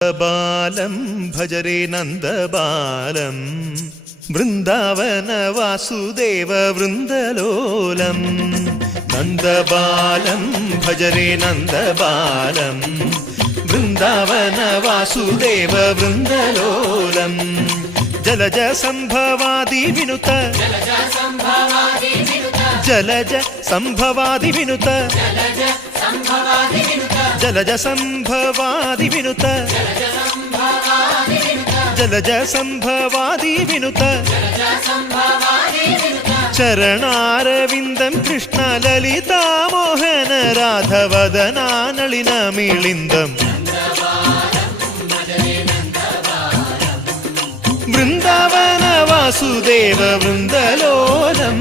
Balam ഭജരേ നന്ദബാലം Vrindavana Vasudeva വൃന്ദലോലം. നന്ദബാലം ഭജരേ നന്ദബാലം Vrindavana Vasudeva വൃന്ദലോലം. Jalaja സംഭവാദി വിനുത Jalaja സംഭവാദി വിനുത Jalaja സംഭവാദി വിനുത Jalaja സംഭവാദി വിനുത ചരണാരവിന്ദം Krishna ലളിതാമോഹന രാധവദനാനളിന മിളിന്ദം. Vrindavana Vasudeva വൃന്ദലോലം.